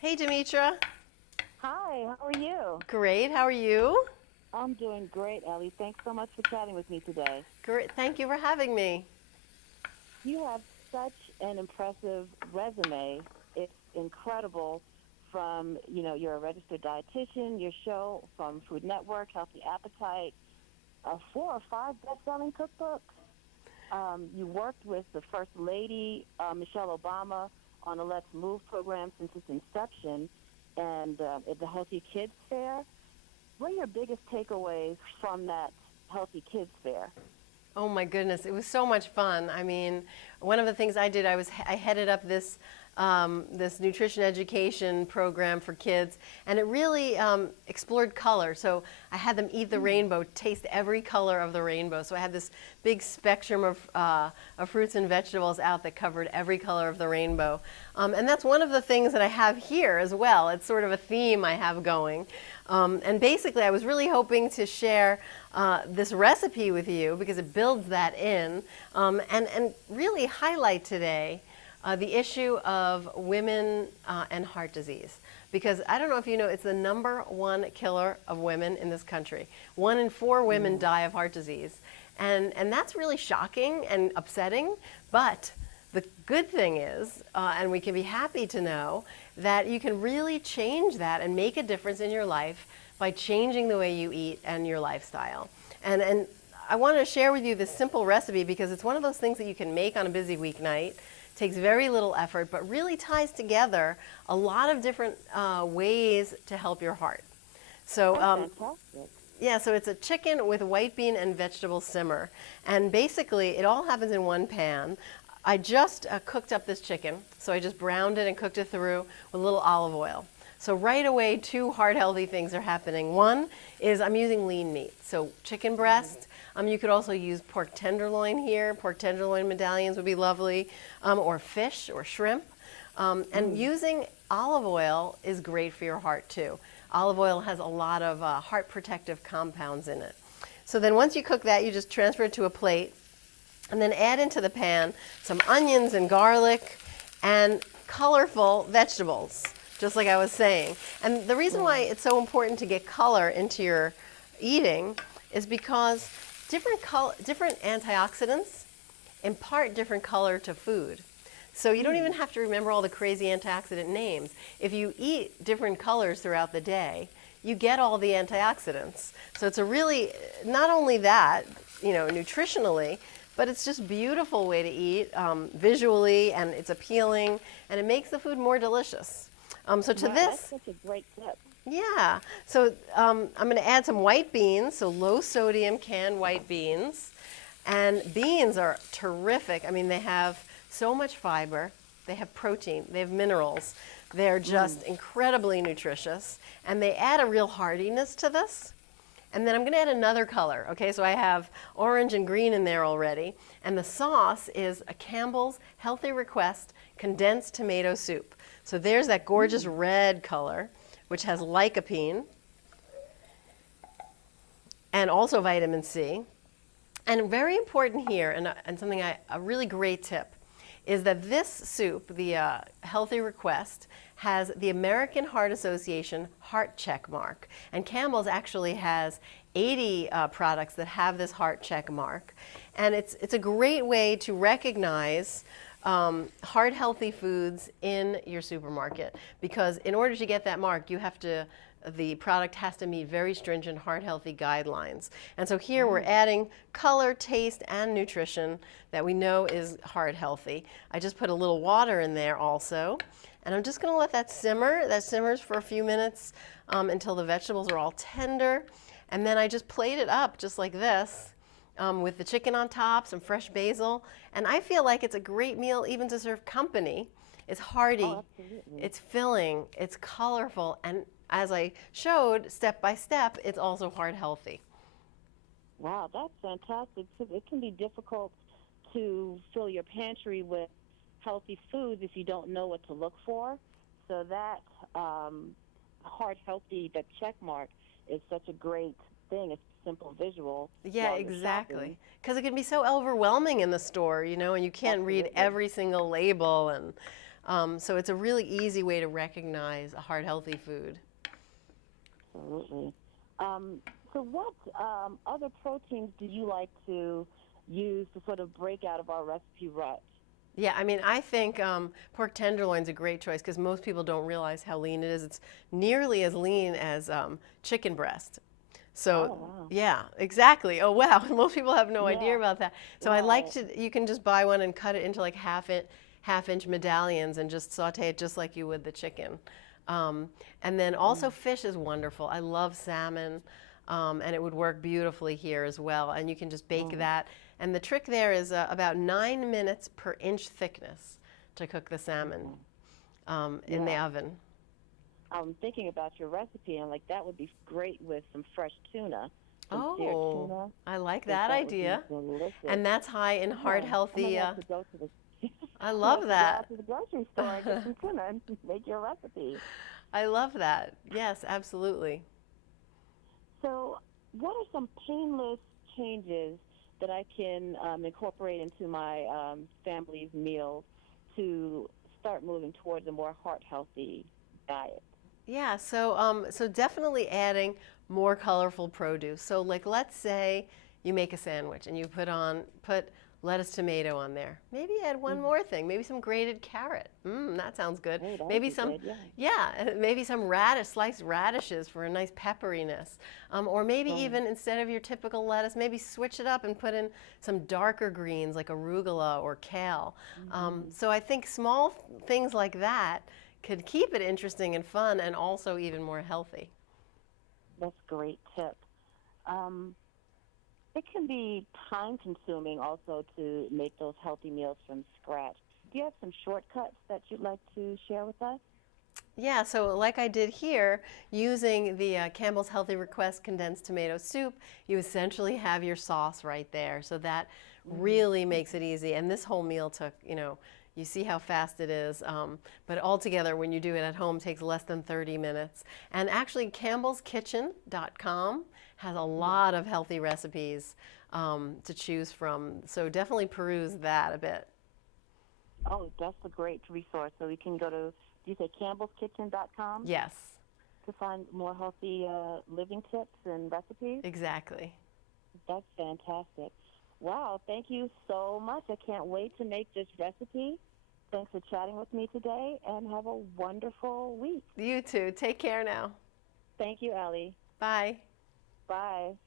Hey, Demetra. Hi, how are you? Great. How are you? I'm doing great, Ellie. Thanks so much for chatting with me today. Great. Thank you for having me. You have such an impressive resume. It's incredible you're a registered dietitian, your show from Food Network, Healthy Appetite, 4 or 5 best-selling cookbooks. You worked with the First Lady, Michelle Obama, on the Let's Move program since its inception and at the Healthy Kids Fair. What are your biggest takeaways from that Healthy Kids Fair? Oh my goodness, it was so much fun. I mean, one of the things I did, I headed up this nutrition education program for kids, and it really explored color. So I had them eat the rainbow, taste every color of the rainbow. So I had this big spectrum of fruits and vegetables out that covered every color of the rainbow. And that's one of the things that I have here as well. It's sort of a theme I have going. And basically, I was really hoping to share this recipe with you because it builds that in, and really highlight today the issue of women and heart disease. Because I don't know if you know, it's the #1 killer of women in this country. 1 in 4 women die of heart disease. And that's really shocking and upsetting, but the good thing is, and we can be happy to know, that you can really change that and make a difference in your life by changing the way you eat and your lifestyle. And I want to share with you this simple recipe because it's one of those things that you can make on a busy weeknight. Takes very little effort, but really ties together a lot of different ways to help your heart. So That's fantastic. yeah, so it's a chicken with white bean and vegetable simmer. And basically, it all happens in one pan. I just cooked up this chicken, so I just browned it and cooked it through with a little olive oil. So right away, 2 heart-healthy things are happening. One is I'm using lean meat, so chicken breast. You could also use pork tenderloin here. Pork tenderloin medallions would be lovely, or fish or shrimp. And using olive oil is great for your heart too. Olive oil has a lot of heart protective compounds in it. So then once you cook that, you just transfer it to a plate and then add into the pan some onions and garlic and colorful vegetables, just like I was saying. And the reason why it's so important to get color into your eating is because different antioxidants impart different color to food. So you don't even have to remember all the crazy antioxidant names. If you eat different colors throughout the day, you get all the antioxidants. So it's a really, not only that, nutritionally, but it's just a beautiful way to eat visually, and it's appealing, and it makes the food more delicious. So to Wow, this, that's such a great tip. yeah. So I'm going to add some white beans, so low sodium canned white beans. And beans are terrific. I mean, they have so much fiber, they have protein, they have minerals. They're just incredibly nutritious, and they add a real hardiness to this. And then I'm going to add another color. Okay, so I have orange and green in there already. And the sauce is a Campbell's Healthy Request condensed tomato soup. So there's that gorgeous red color, which has lycopene and also vitamin C. And very important here, and something a really great tip, is that this soup, the Healthy Request, has the American Heart Association heart check mark. And Campbell's actually has 80 products that have this heart check mark. And it's a great way to recognize heart healthy foods in your supermarket, because in order to get that mark, the product has to meet very stringent heart healthy guidelines. And so here we're adding color, taste, and nutrition that we know is heart healthy. I just put a little water in there also. And I'm just going to let that simmer. That simmers for a few minutes until the vegetables are all tender. And then I just plate it up just like this with the chicken on top, some fresh basil. And I feel like it's a great meal even to serve company. It's hearty, Oh, absolutely. it's filling, it's colorful, and as I showed step by step, it's also heart healthy. Wow, that's fantastic. So it can be difficult to fill your pantry with healthy foods if you don't know what to look for. So that heart healthy, that check mark, is such a great thing. It's a simple visual. Yeah, While you're exactly. shopping. Because it can be so overwhelming in the store, and you can't read Absolutely. every single label. And So it's a really easy way to recognize a heart healthy food. Absolutely. So what other proteins do you like to use to sort of break out of our recipe rut? Yeah, I mean, I think pork tenderloin's a great choice because most people don't realize how lean it is. It's nearly as lean as chicken breast. So, Oh, wow. yeah, exactly. Oh, wow. Most people have no idea Yeah, about that. So I like right. to, you can just buy one and cut it into like half-inch medallions and just saute it just like you would the chicken. Um, and then also fish is wonderful. I love salmon, and it would work beautifully here as well. And you can just bake that. And the trick there is about 9 minutes per inch thickness to cook the salmon in the Yeah. oven. I'm thinking about your recipe, and like that would be great with some fresh tuna, some seared Oh, tuna. I like I think that that would be idea. delicious. And that's high in heart Yeah, I might healthy. have to go to the I might love have to go that. out to the grocery store and get some tuna and make your recipe. I love that. Yes, absolutely. So, what are some painless changes that I can incorporate into my family's meals to start moving towards a more heart healthy diet? Yeah, so definitely adding more colorful produce. So like let's say you make a sandwich and you put lettuce tomato on there. Maybe add one more thing, maybe some grated carrot. That sounds good. Oh, that would Maybe be some good. Yeah. yeah, maybe some sliced radishes for a nice pepperiness. Or maybe Right. even instead of your typical lettuce, maybe switch it up and put in some darker greens like arugula or kale. So I think small things like that could keep it interesting and fun and also even more healthy. That's a great tip. Um, it can be time consuming also to make those healthy meals from scratch. Do you have some shortcuts that you'd like to share with us? Yeah, so like I did here, using the Campbell's Healthy Request condensed tomato soup, you essentially have your sauce right there. So that really makes it easy. And this whole meal took, you see how fast it is. But altogether, when you do it at home, takes less than 30 minutes. And actually, campbellskitchen.com has a lot of healthy recipes to choose from. So definitely peruse that a bit. Oh, that's a great resource. So we can go to, do you say campbellskitchen.com Yes, to find more healthy living tips and recipes? exactly. That's fantastic. Wow, thank you so much. I can't wait to make this recipe. Thanks for chatting with me today, and have a wonderful week. You too. Take care now. Thank you, Ellie. Bye. Bye.